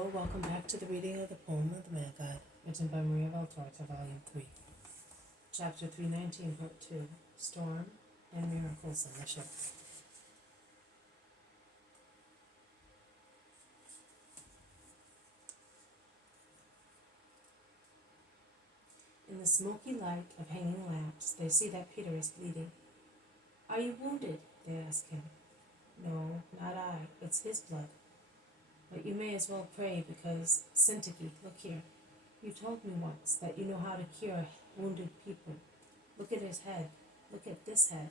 Hello, welcome back to the reading of the poem of the Man God, written by Maria Valtorta, Volume 3, Chapter 319, Part 2, Storm and Miracles on the Ship. In the smoky light of hanging lamps, they see that Peter is bleeding. Are you wounded? They ask him. No, not I, it's his blood. But you may as well pray because, Syntyche, look here. You told me once that you know how to cure wounded people. Look at his head. Look at this head.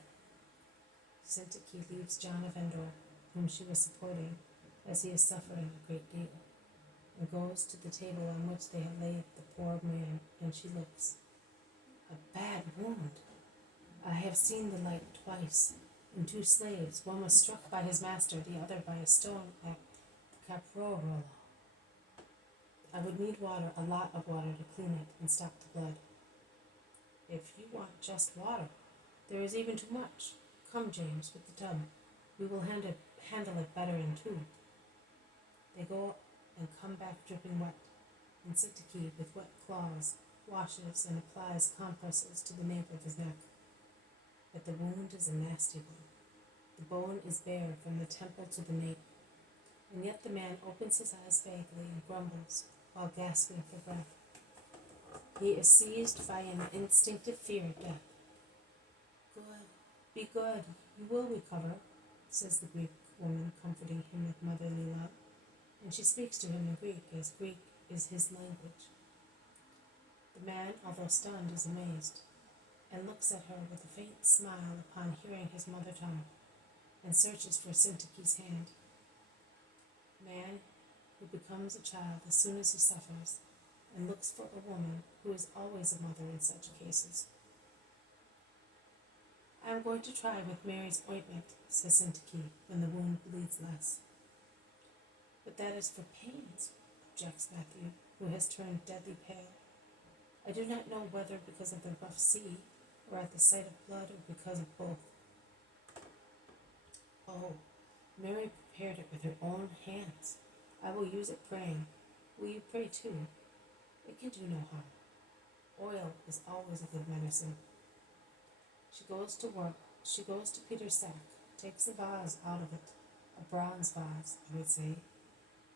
Syntyche leaves John of Endor, whom she was supporting, as he is suffering a great deal, and goes to the table on which they have laid the poor man, and she looks. A bad wound. I have seen the light twice, in two slaves. One was struck by his master, the other by a stone at Caprolo. I would need water, a lot of water, to clean it and stop the blood. If you want just water, there is even too much. Come, James, with the tub. We will handle it better in two. They go and come back dripping wet, and Syntyche, with wet claws, washes and applies compresses to the nape of his neck. But the wound is a nasty one. The bone is bare from the temple to the nape, and yet the man opens his eyes vaguely and grumbles while gasping for breath. He is seized by an instinctive fear of death. Good, be good, you will recover, says the Greek woman, comforting him with motherly love, and she speaks to him in Greek, as Greek is his language. The man, although stunned, is amazed, and looks at her with a faint smile upon hearing his mother tongue, and searches for Syntyche's hand. Man who becomes a child as soon as he suffers, and looks for a woman who is always a mother in such cases. I am going to try with Mary's ointment, says Syntyche, when the wound bleeds less. But that is for pains, objects Matthew, who has turned deadly pale. I do not know whether because of the rough sea, or at the sight of blood, or because of both. Oh, Mary prepared it with her own hands. I will use it praying. Will you pray too? It can do no harm. Oil is always a good medicine. She goes to work. She goes to Peter's sack, takes a vase out of it, a bronze vase, I would say,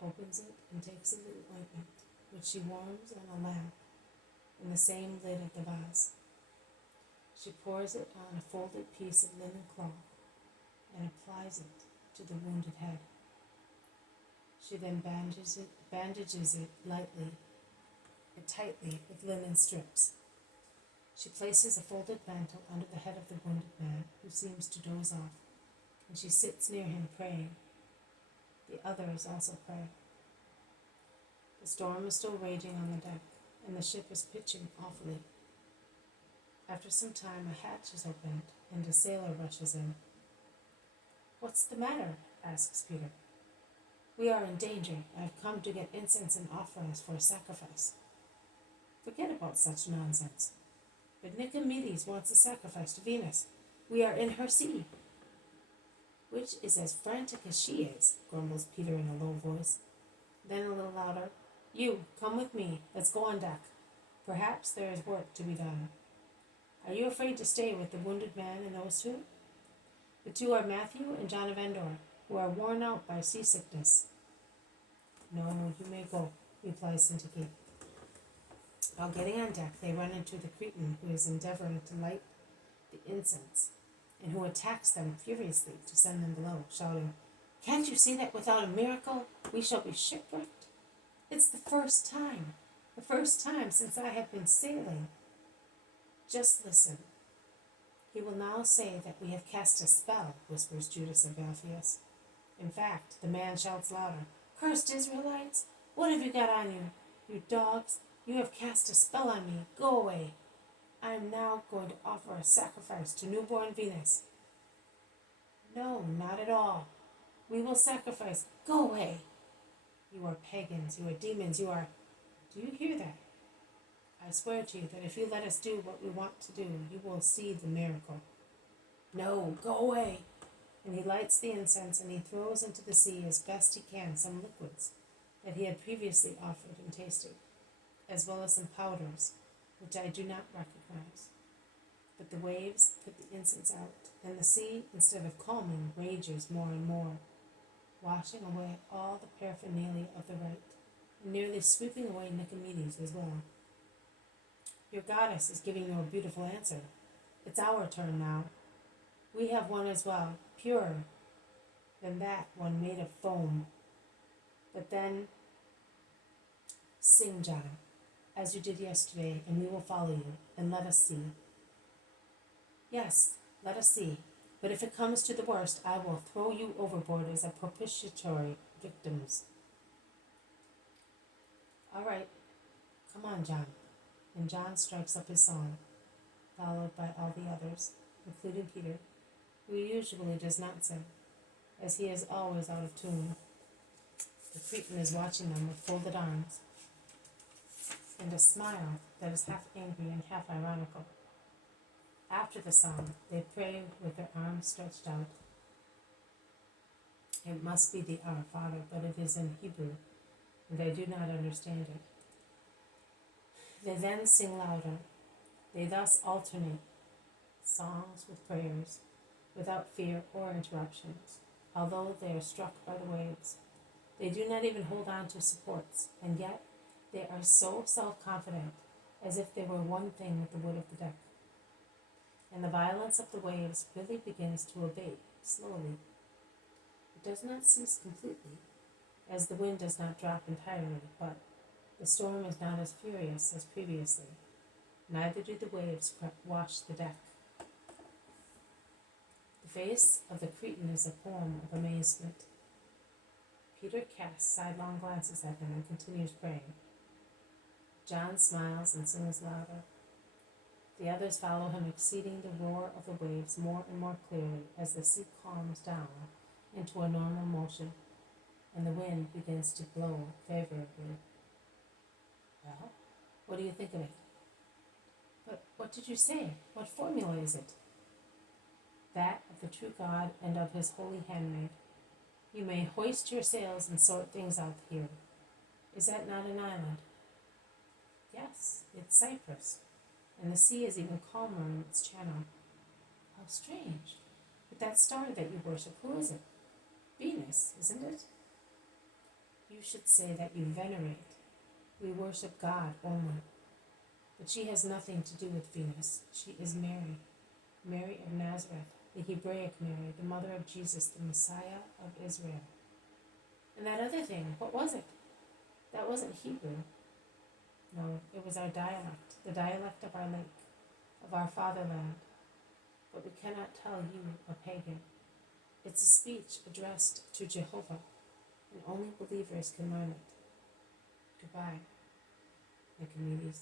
opens it and takes a little ointment, which she warms on a lamp, in the same lid of the vase. She pours it on a folded piece of linen cloth and applies it to the wounded head. She then bandages it lightly and tightly with linen strips. She places a folded mantle under the head of the wounded man, who seems to doze off, and she sits near him praying. The others also pray. The storm is still raging on the deck, and the ship is pitching awfully. After some time, a hatch is opened, and a sailor rushes in. What's the matter? Asks Peter. We are in danger. I have come to get incense and offerings for a sacrifice. Forget about such nonsense. But Nicomedes wants a sacrifice to Venus. We are in her sea. Which is as frantic as she is, grumbles Peter in a low voice. Then a little louder, You, come with me. Let's go on deck. Perhaps there is work to be done. Are you afraid to stay with the wounded man and those two? The two are Matthew and John of Endor, who are worn out by seasickness. No, you may go, replies Syntyche. While getting on deck, they run into the Cretan, who is endeavoring to light the incense, and who attacks them furiously to send them below, shouting, Can't you see that without a miracle we shall be shipwrecked? It's the first time since I have been sailing. Just listen. He will now say that we have cast a spell, whispers Judas of Alphaeus. In fact, the man shouts louder, Cursed Israelites, what have you got on you? You dogs, you have cast a spell on me. Go away. I am now going to offer a sacrifice to newborn Venus. No, not at all. We will sacrifice. Go away. You are pagans, you are demons, you are... Do you hear that? I swear to you that if you let us do what we want to do, you will see the miracle. No, go away. And he lights the incense and he throws into the sea as best he can some liquids, that he had previously offered and tasted, as well as some powders, which I do not recognize. But the waves put the incense out, and the sea, instead of calming, rages more and more, washing away all the paraphernalia of the rite, and nearly sweeping away Nicomedes as well. Your goddess is giving you a beautiful answer. It's our turn now. We have one as well, purer than that one made of foam. But then, sing, John, as you did yesterday, and we will follow you, and let us see. Yes, let us see. But if it comes to the worst, I will throw you overboard as a propitiatory victims. All right, come on, John. And John strikes up his song, followed by all the others, including Peter, who usually does not sing, as he is always out of tune. The Cretan is watching them with folded arms, and a smile that is half angry and half ironical. After the song, they pray with their arms stretched out. It must be the Our Father, but it is in Hebrew, and I do not understand it. They then sing louder. They thus alternate songs with prayers, without fear or interruptions, although they are struck by the waves. They do not even hold on to supports, and yet they are so self-confident, as if they were one thing with the wood of the deck. And the violence of the waves really begins to abate, slowly. It does not cease completely, as the wind does not drop entirely, but the storm is not as furious as previously. Neither do the waves wash the deck. The face of the Cretan is a poem of amazement. Peter casts sidelong glances at him and continues praying. John smiles and sings louder. The others follow him, exceeding the roar of the waves more and more clearly as the sea calms down into a normal motion, and the wind begins to blow favorably. Well, what do you think of it? But what did you say? What formula is it? That of the true God and of his holy handmaid. You may hoist your sails and sort things out here. Is that not an island? Yes, it's Cyprus, and the sea is even calmer in its channel. How strange. But that star that you worship, who is it? Venus, isn't it? You should say that you venerate. We worship God only. But she has nothing to do with Venus. She is Mary, Mary of Nazareth, the Hebraic Mary, the mother of Jesus, the Messiah of Israel. And that other thing, what was it? That wasn't Hebrew. No, it was our dialect, the dialect of our lake, of our fatherland. But we cannot tell you, a pagan. It's a speech addressed to Jehovah, and only believers can learn it. Goodbye, Nicomedes,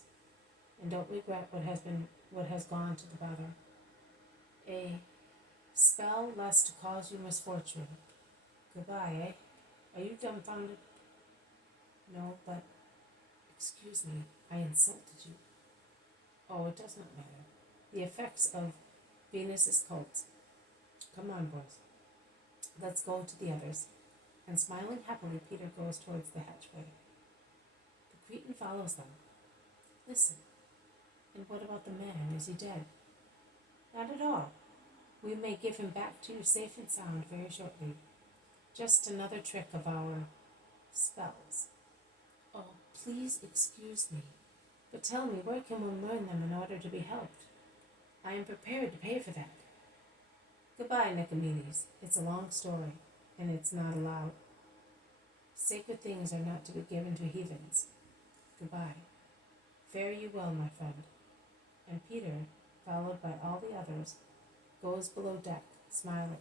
and don't regret what has gone to the better. A spell less to cause you misfortune. Goodbye, eh? Are you dumbfounded? No, but excuse me, I insulted you. Oh, it does not matter. The effects of Venus's cult. Come on, boys. Let's go to the others. And smiling happily, Peter goes towards the hatchway. The Cretan follows them. Listen, and what about the man? Is he dead? Not at all. We may give him back to you safe and sound very shortly. Just another trick of our spells. Oh, please excuse me. But tell me, where can one learn them in order to be helped? I am prepared to pay for that. Goodbye, Nicomedes. It's a long story, and it's not allowed. Sacred things are not to be given to heathens. Goodbye. Fare you well, my friend. And Peter, followed by all the others, goes below deck, smiling.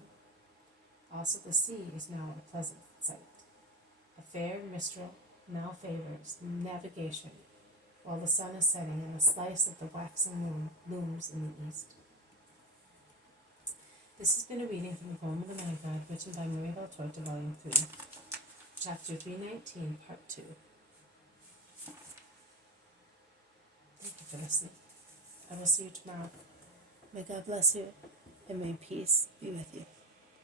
Also the sea is now a pleasant sight. A fair mistral now favors navigation, while the sun is setting and a slice of the waxen moon looms in the east. This has been a reading from the Poem of the Night God, written by Marie Valtorta, Volume 3, Chapter 319, Part 2. Thank you for listening. I will see you tomorrow. May God bless you, and may peace be with you.